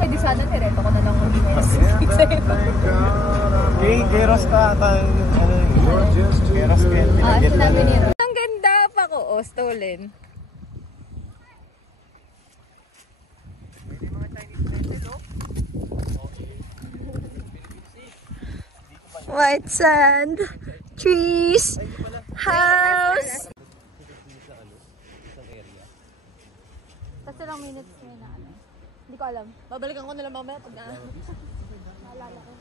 Pwede sana nireto ko na lang kung hindi mo Kay Ross ka tayo. Kay Ross ka. Sinabi ni Ross. Ang ganda pa ko. Oh, stolen. White sand. Trees. House. Kasi lang minutes may na ano. Hindi ko alam. Babalikan ko na lang mamaya pag naalala ko.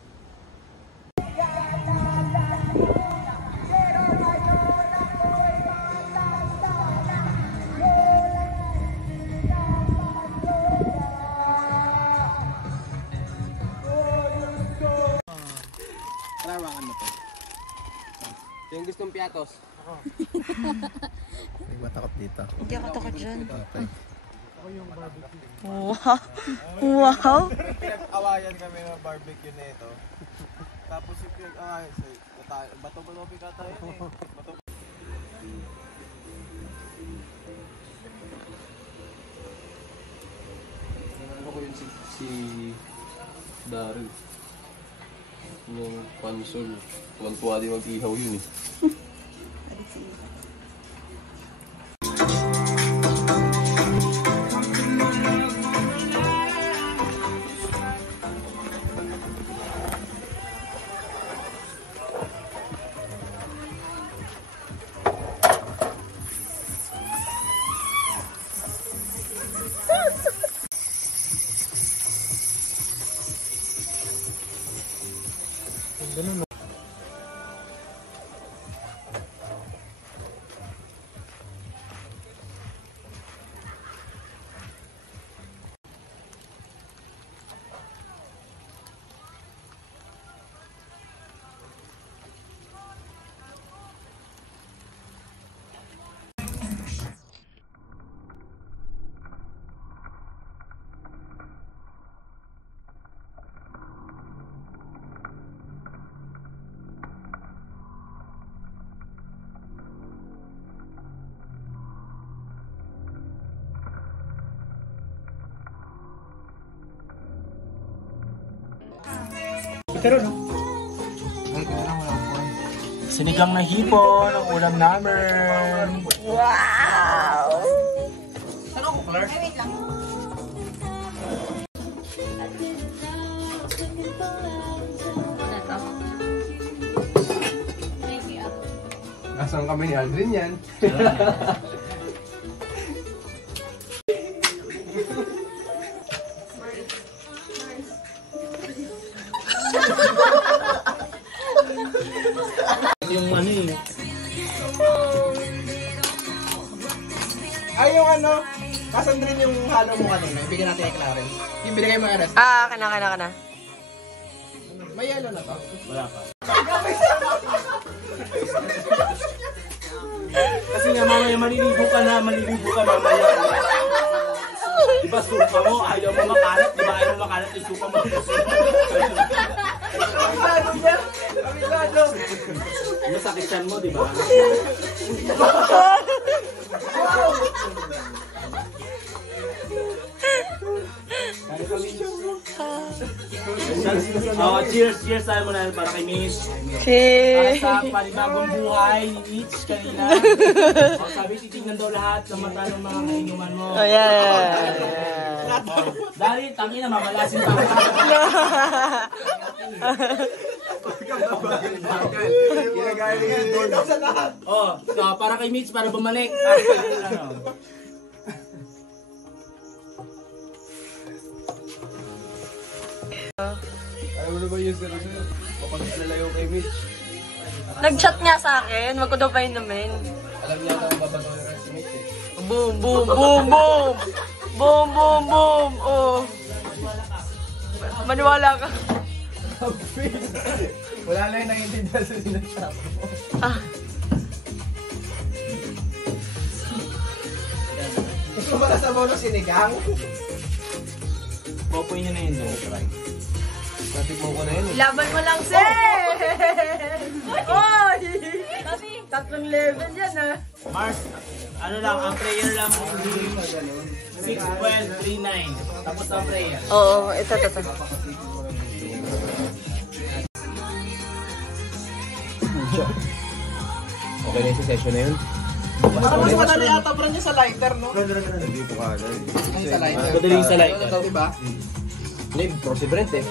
Larawan mo to. Yung gustong piatos. Ako. Hindi matakot dito. Hindi ako takot dyan. Okay. Wow! Wow! Pinag-awayan kami ng barbecue na ito. Tapos yung pinag-awayan sa bato-bato ka tayo eh. Bato. Ano ko yun si Daryl. Yung pansol. Tuwan-tuwa din mag-ihaw yun eh. Ganun. Pero no? Sinigang na hipon, ang ulam namin. Wow! Saan ako, Claire? Ay, wait lang. Nasaan kami ni Aldrin yan? Yung ano eh. Ay, yung ano, kasan din yung halo mo kanina, ibigyan natin kay Clarence. Yung binigay mo yung rest. Kana. May yelo na to? Wala pa. Kasi nga mamaya maliligo ka mamaya. Diba suka mo, ayaw mo makalat, diba ayaw mo makalat, yung suka mo. Kabisado niya, kabisado. Masakit yan mo, diba? Cheers tayo muna para kay Miss. Para sa panibagong buhay ni Mitch kanina. Sabi, titignan daw lahat ng mata ng mga kainuman mo. Oh, yeah. Dahil, tangin na, mamalasin pa. Oh, para kay Mitch, para bumalik. Ayaw mo na ba yung sir? Mapag-alalayo kay Mitch. Nag-chat nga sa akin, wag ko daw pa inumin. Alam niya na ang babatuloy ka si Mitch eh. Boom, boom, boom, boom! Boom, boom, boom! Oh. Maniwala ka. Wala na yung naiintindihan sa sinasabi mo. Gusto mo ba sa bono sinigang? Popoy niya na yun. Natikmo ko na yun eh. Laban mo lang, sir! Oy! Tatlong level yan, ah. Mars, ano lang, ang prayer lang mo. 61239. Tapos ang prayer. Oo, ito. Okay na yung session na yun? Parang mas madali ata bro niya sa lighter, no? Hindi po ka. Ay, sa lighter. Madaling sa lighter. Diba? Hindi, pro si Brent eh.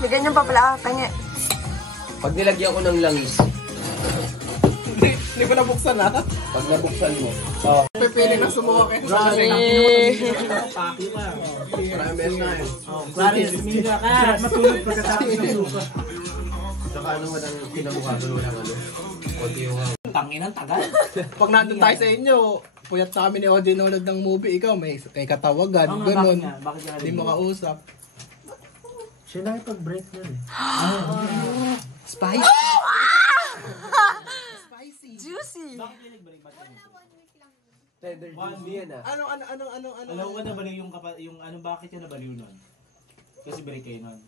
May ganyan pa pala, kanya. Pag nilagyan ko ng langis, Hindi ko nabuksan ha. pag nabuksan mo, Pipili na sumuha kayo sa Grabe, lighter. paki pa. maraming beses na yun. Clarice, minga ka. Matulog pagkatapos ng suka. Saka ano mo ng kinabukasan lang ano. Konti yung Tangin ang tagal. Pag nandun tayo sa inyo, puyat sa amin ni Oji nunod ng movie, ikaw may katawagan, Oo nga, ganun. bakit nga? Bakit nga Hindi mo kausap. siya nakipag-break na eh. Spicy! Juicy. Bakit niligbalik ba tayo? Tender juice yan ah. Ano? Alam ko nabaliw yung ano, bakit ka nabaliw nun? Kasi break kayo nun.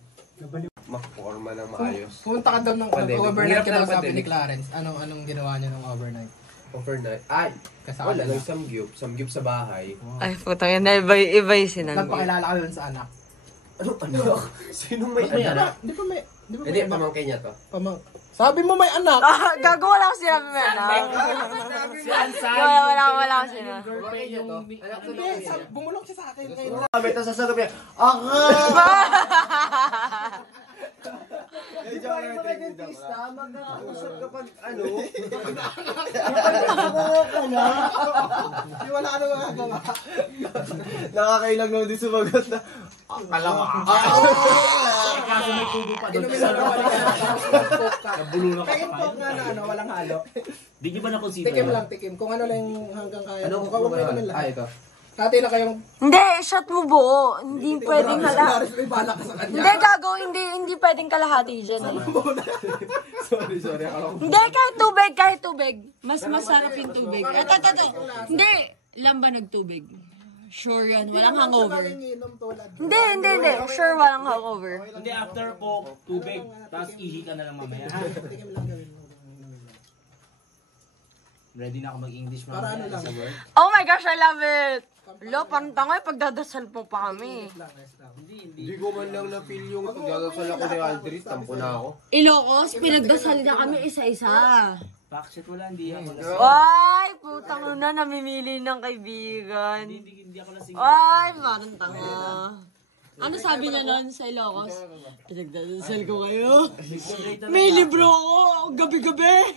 Makorma ng maayos. Pumunta ka daw ng Pandemic. overnight Hirap ka daw ng sabi ni pandemic. Clarence. Anong ginawa niya ng overnight? Overnight. Ay! Kasama Wala na. lang samgyup sa bahay. Ay, putang yan. Iba yung sinanggi. Nagpakilala ka dun sa anak. Ano anak? Sinong may May anak? Hindi pa may Hindi, anak. pamangkin niya to. Sabi mo may anak! Ah, gago, wala ko sinabi mo yan. Si Ansan! Wala ko sinabi. Pamangkin niya to. Anak to Hindi, bumulong siya sa akin ngayon. Sabi, tapos sasagot niya, Aka! Medyo ako yung dentista, magkakausap kapag ano? Hindi wala ka na magagawa. Nakakailang naman din sumagot na, Kalawa! Kaso may tubo pa doon. Inumin lang naman ka. Nabulungan ka Kaya pa po nga na walang halo. Di nyo ba na-consider? Tikim lang, tikim. Kung ano lang yung hanggang kaya. Ano Kung kaya naman Ah, lang. ito. Dati na kayong... Hindi, shot mo buo. Hindi pwedeng hala. May bala ka sa kanya. Hindi, gago. Hindi pwedeng kalahati dyan. Eh. Sorry. Akala ko. Hindi, kahit tubig. Mas masarap yung tubig. Ito. Hindi, lamba nagtubig. Sure yan, walang hangover. Hindi. Sure, walang hangover. Hindi, after po, tubig, tapos ihi ka na lang mamaya. ha? Ready na ako mag-English mamaya. Para ano lang. sa work. Oh my gosh, I love it! Lo, parang tangay, pagdadasal po pa kami. Hindi ko man lang na-feel yung pagdadasal ako ni Aldrin, tampo na ako. Ilocos, pinagdasal na kami isa-isa. Backshot wala, hindi yan. Ay, putang na, namimili ng kaibigan. Hindi ako lasing. Ay, parang tanga. Ano sabi niya nun sa Ilocos? Pinagdadasal ko kayo. May libro ako, gabi-gabi.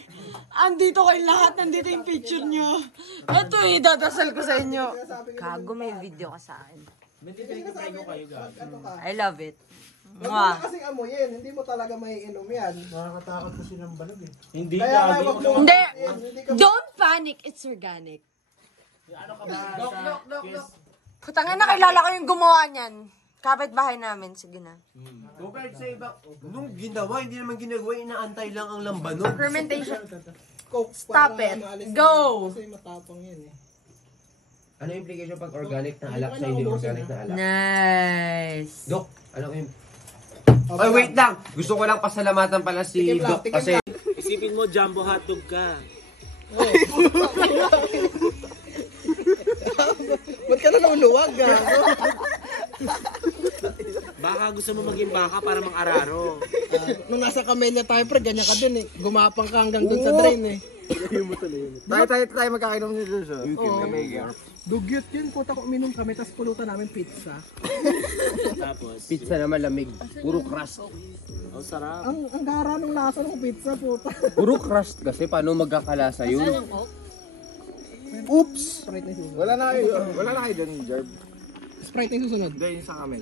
Andito kayo lahat, nandito yung picture niyo. Ito dadasal ko sa inyo. Kago, may video ka sa akin. Hindi pinag-try ko kayo, guys. I love it. Huwag mo Mwah. na kasing amuyin. Hindi mo talaga may inom yan. Hindi Kaya ka, nga, wag mo. Hindi, Hindi ka... don't panic, it's organic. ano ka ba sa kiss? Putang na, nakilala ko yung gumawa niyan. Kapit-bahay namin, sige na. Compared sa iba, nung ginawa, hindi naman ginagawa, inaantay lang ang lambanog. Fermentation. Coke, Stop para it. maalis Go. Kasi matapang yan eh. Ano yung implication pag organic na alak sa hindi organic na alak? Nice. Dok, ano yung... Ay, wait lang! Gusto ko lang pasalamatan pala si Tikim lang, Doc tikim kasi... Isipin mo, jumbo hotdog ka. Ba't ka na luluwag ah? Baka gusto mo maging baka para mang-araro. Nung nasa Camellia tayo pre, ganyan ka din eh. Gumapang ka hanggang dun sa drain eh. Tayo magkakainom ni Diyos ah. Dugyot yun, puta ko uminom kami, tapos pulutan namin pizza. Tapos, Pizza na malamig. Puro crust. ang sarap. Ang gara nung lasa ng pizza, puta. Puro crust kasi paano magkakalasa yun? Oops! Sprite na yung susunod. Wala na kayo dun, Jerb. Sprite na yung susunod. Ganyan sa kami.